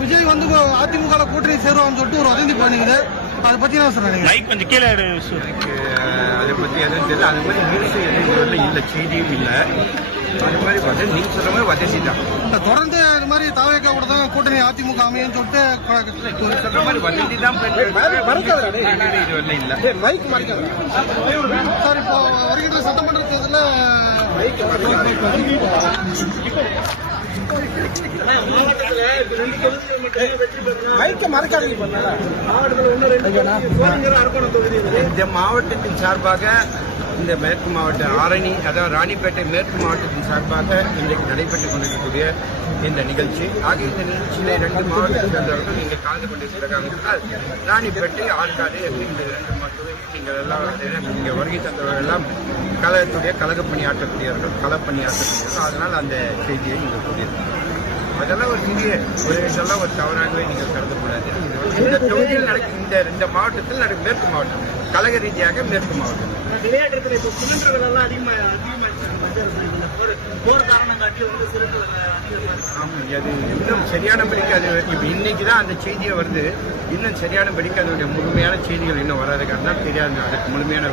விஜய் வந்து அதிமுக கூட்டணி சேருவான்னு சொல்லிட்டு ஒரு வதந்தி பண்ணுங்க. அதை பத்தி என்ன சார் மைக் கொஞ்சம் கீழே அதை பத்தி எதுவும் தெரியல. அது மாதிரி நியூஸ் எதுவும் இல்லை, செய்தியும் இல்லை. அது மாதிரி வதந்தி நீங்க சொல்ற மாதிரி வதந்தி தான். தொடர்ந்து இது மாதிரி தாவேக்கா கூட தான் கூட்டணி அதிமுக அமையும் சொல்லிட்டு சொல்ற மாதிரி வதந்தி தான். இதுவரை இல்லை. சார் இப்போ வருகின்ற சட்டமன்ற தேர்தலில் இந்த மாவட்டத்தின் சார்பாக இந்த மேற்கு மாவட்ட ஆரணி, அதாவது ராணிப்பேட்டை மேற்கு மாவட்டத்தின் சார்பாக இன்றைக்கு நடைபெற்றுக் கொண்டிருக்கக்கூடிய இந்த நிகழ்ச்சி. ஆக இந்த நிகழ்ச்சியிலே 2 மாவட்டத்தை சேர்ந்தவர்கள் நீங்கள் கலந்து கொண்டிருக்கிறார்கள். ராணிப்பேட்டை, ஆற்காடு இந்த 2 மாவட்டத்தில் நீங்கள் எல்லாம் இங்கே வருகை தந்தவர்கள் எல்லாம் கழகத்துடைய கழக பணியாற்றக்கூடியவர்கள், களப்பணியாற்றக்கூடியவர்கள். அதனால் அந்த செய்தியை நீங்கள் சொல்லியிருக்கீங்க. அதெல்லாம் ஒரு சிறிய இதெல்லாம் ஒரு தவறாகவே நீங்கள் கருதக்கூடாது. இந்த தொகுதியில் நடக்கும் இந்த 2 மாவட்டத்தில் நடக்கும் மேற்கு மாவட்டம், கழக ரீதியாக மேற்கு மாவட்டம். விளையாட்டுகளை இப்போ சிலிண்டர்கள் எல்லாம் அது இன்னும் சரியானபடிக்கு அது இப்போ இன்னைக்கு தான் அந்த செய்தியை வருது. இன்னும் சரியானபடிக்கு அதனுடைய முழுமையான செய்திகள் இன்னும் வராது. அதனால் தெரியாது, அதுக்கு முழுமையான